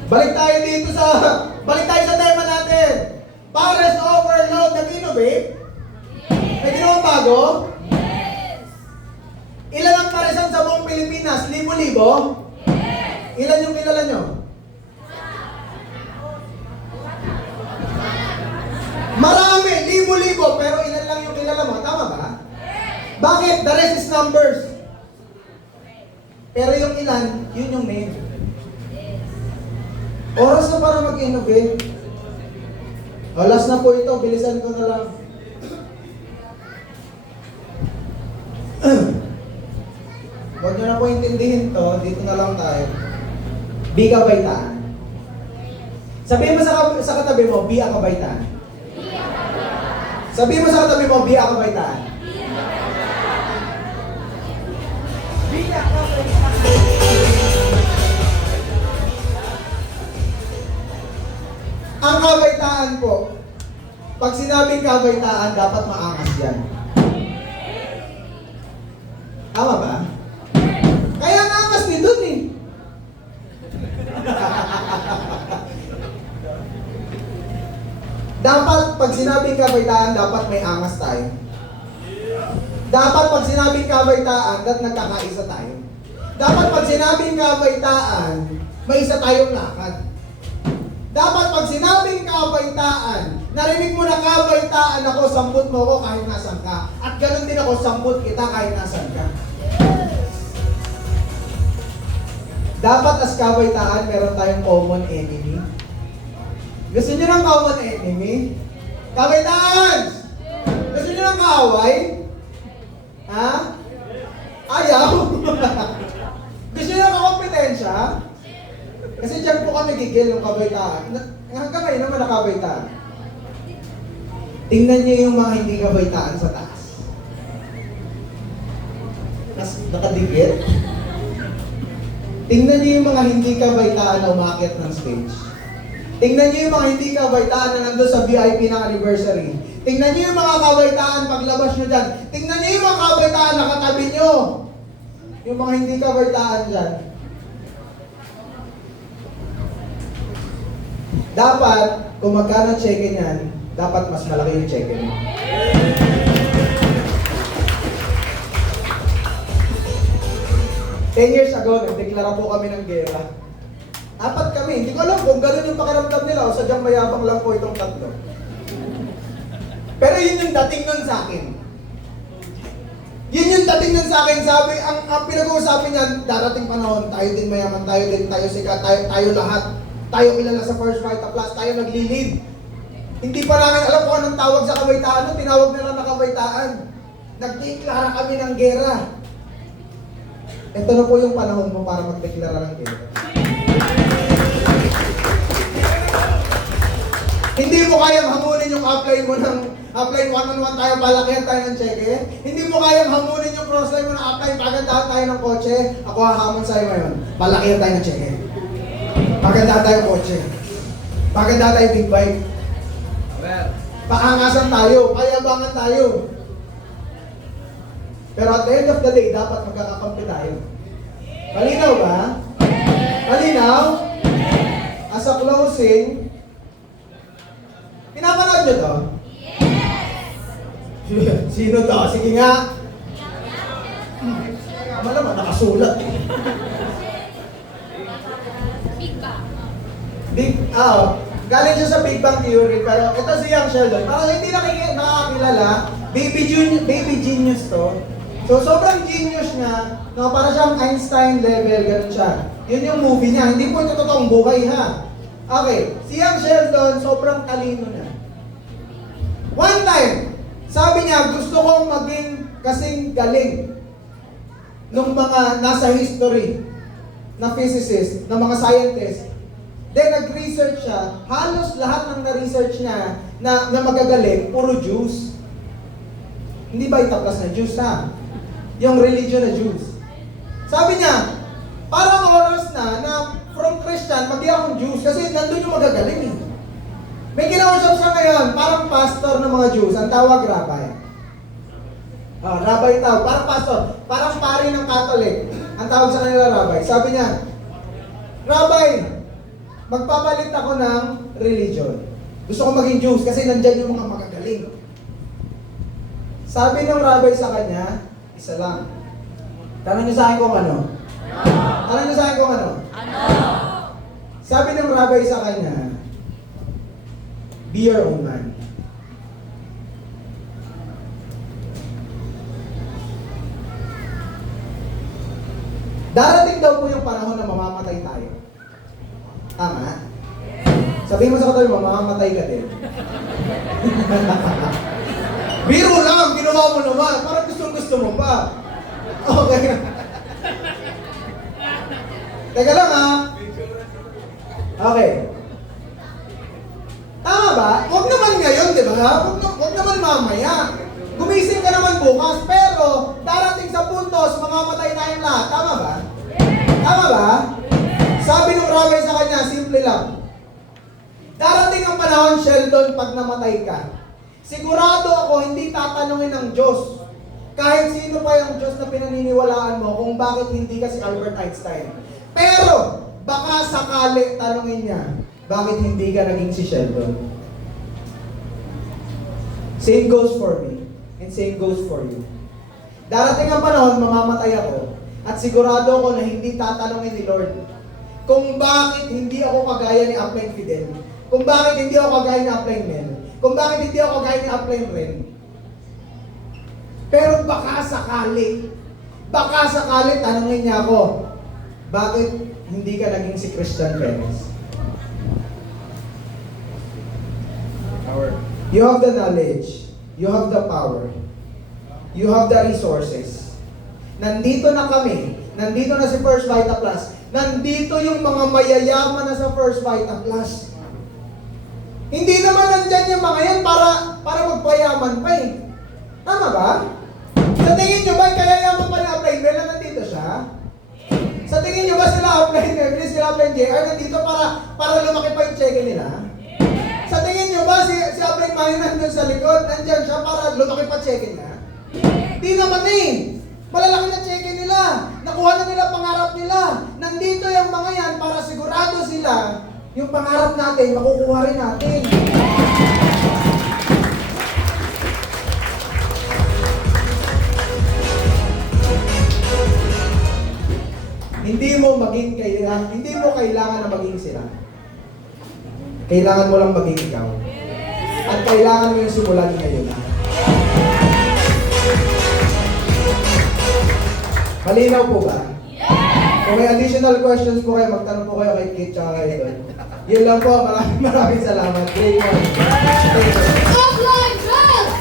Balik tayo sa tema natin. Pares overload, nag-innovate? May ginawang bago? Ilan ang paresan sa buong Pilipinas? Libo-libo? Ilan yung kilala nyo? Marami, libo-libo, pero ilan lang yung kilala mo? Tama ba? Bakit? The rest is numbers. Pero yung ilan, yun yung name. Oras na para mag-innovate. Last na po ito, bilisan ko na lang. Huwag nyo na po intindihin to, dito na lang tayo. Be kabaitaan. Sabihin mo sa katabi mo, be a kabaitaan. Sabihin mo sa katabi mo, be a kabaitaan. Ang kabaitaan po, pag sinabing kabaitaan, dapat maangas yan. Tama ba? Kaya ang angas ni dun eh. Dapat pag sinabing kabaitaan, dapat may angas tayo. Dapat pag sinabing kabaitaan, nagkakaisa tayo. Dapat pag sinabing kabaitaan, may isa tayong lakad. Dapat pag sinabing kabaitaan, narinig mo na kabaitaan ako, samput mo ako kahit nasan ka. At ganun din ako, samput kita kahit nasan ka. Dapat as kabaitaan, meron tayong common enemy. Gusto nyo ng common enemy? Kabaitaan! Gusto nyo ng kaaway? Ha? Ayaw? Gusto nyo ng kakompetensya? Kasi dyan po kami gigil ng kabaitaan. Hanggang ngayon naman nakabaitaan. Tingnan niyo yung mga hindi kabaitaan sa taas. Nakadikit. Tingnan niyo yung mga hindi kabaitaan na umakyat ng stage. Tingnan niyo yung mga hindi kabaitaan na nandun sa VIP ng anniversary. Tingnan niyo yung mga kabaitaan paglabas nyo dyan. Tingnan niyo yung mga kabaitaan na katabi nyo. Yung mga hindi kabaitaan dyan. Dapat, kung magkano cheque niyan, dapat mas malaki yung cheque mo. Ten years ago, nagdeklara po kami ng gera. Apat kami. Hindi ko alam kung gano'n yung pakiramdam nila o sadyang mayabang lang po itong tatlo. Pero yun yung dating nun sa akin. Yun yung dating nun sa akin. Sabi, ang pinag-uusapan niyan, darating panahon, tayo din mayaman, tayo sikat, tayo lahat. Tayo kilala sa First Vita Plus, tayo nagli-lead. Hindi pa namin alam kung anong tawag sa kabaitaan, no? Tinawag nila na kabaitaan. Nagdeklara kami ng gera. Ito na po yung panahon mo para magdeklara ng gera. Hindi mo kayang hamunin yung upline mo ng upline 1-on-1 tayo, palakihan tayo ng cheque. Hindi mo kayang hamunin yung crossline mo ng upline, pagandahan tayo ng kotse. Ako hahamon sa'yo ngayon, palakihan tayo ng cheque. Pagandahan tayo kotse. Pagandahan tayo big bike. Paangasan tayo, payabangan tayo. Pero at the end of the day, dapat magkakakampi tayo. Malinaw ba? Malinaw? As a closing, pinapanood nyo to? Yes! Sino to? Sige nga. Tama naman, nakasulat. Galing siya sa Big Bang Theory, pero ito si Young Sheldon. Para hindi nakakilala, baby genius to. So sobrang genius niya, no, para siyang Einstein level, ganun siya. Yun yung movie niya, hindi po ito totoong buhay ha. Okay, si Young Sheldon, sobrang talino niya. One time, sabi niya, gusto kong maging kasing galing nung mga nasa history na physicist, na mga scientist. Then nag-research siya, halos lahat ng na-research niya na magagaling, puro juice. Hindi ba itaplas na juice ha? Yung religion na juice. Sabi niya, parang oras na from Christian, maging akong Jews kasi nandun yung magagaling eh. May kinausap siya ngayon, parang pastor ng mga Jews, ang tawag rabbi. Rabbi tawag, parang pastor, parang pari ng Catholic. Ang tawag sa kanila rabbi. Sabi niya, Rabbi, magpapalit ako ng religion. Gusto ko maging Jews kasi nandyan yung mga magagaling. Sabi ng rabbi sa kanya, isa lang. Tanong niyo sa akin kung ano? Tanong niyo sa akin kung ano? Sabi ng rabbi sa kanya, be your own man. Darating daw po yung panahon na mamamatay tayo. Tama? Sabihin mo sa katabi mo, mamamatay ka din. Biro lang, ginawa mo naman. Parang gusto mo pa. Okay. Teka lang ha. Okay. Tama ba? Huwag naman ngayon, di ba? Huwag naman mamaya. Gumising ka naman bukas, pero darating sa puntos, mamamatay tayong lahat. Tama ba? Tama ba? Sabi ng rabbi sa kanya, simple lang. Darating ang panahon, Sheldon, pag namatay ka. Sigurado ako, hindi tatanungin ng Diyos. Kahit sino pa yung Diyos na pinaniniwalaan mo kung bakit hindi ka si Albert Einstein. Pero, baka sakali tanungin niya, bakit hindi ka naging si Sheldon? Same goes for me, and same goes for you. Darating ang panahon, mamamatay ako, at sigurado ako na hindi tatanungin ni Lord kung bakit hindi ako kagaya ni Upline Fidel, kung bakit hindi ako kagaya ni Upline Mel, kung bakit hindi ako kagaya ni Upline Ren. Pero baka sakali tanungin niya ako, bakit hindi ka naging si Christian Perez? You have the knowledge, you have the power, you have the resources. Nandito na kami, nandito na si First Vita Plus, nandito yung mga mayayaman na sa First Vita Plus. Hindi naman nandyan yung mga yan para magpayaman pa eh. Tama ba? Sa tingin nyo ba, kaya yaman pa ni Upline Mel na nandito siya? Sa tingin nyo ba sila Upline Mel, sila Upline JR nandito para lumaki pa yung cheque nila? Sa tingin nyo ba si Upline Manny nandun sa likod, nandyan siya para lumaki pa cheque niya? Di naman eh! Malalaki na cheque nila. Nakuha na nila pangarap nila. Nandito yung mga yan para sigurado sila yung pangarap natin, makukuha rin natin. Hindi mo kailangan na maging sila. Kailangan mo lang maging ikaw. At kailangan mo yung simulan ngayon. Malinaw po ba? Kung may additional questions po kayo, magtanong po kayo kay Kate tsaka kay Don. Yun lang po. Maraming salamat. Great one. Thank you.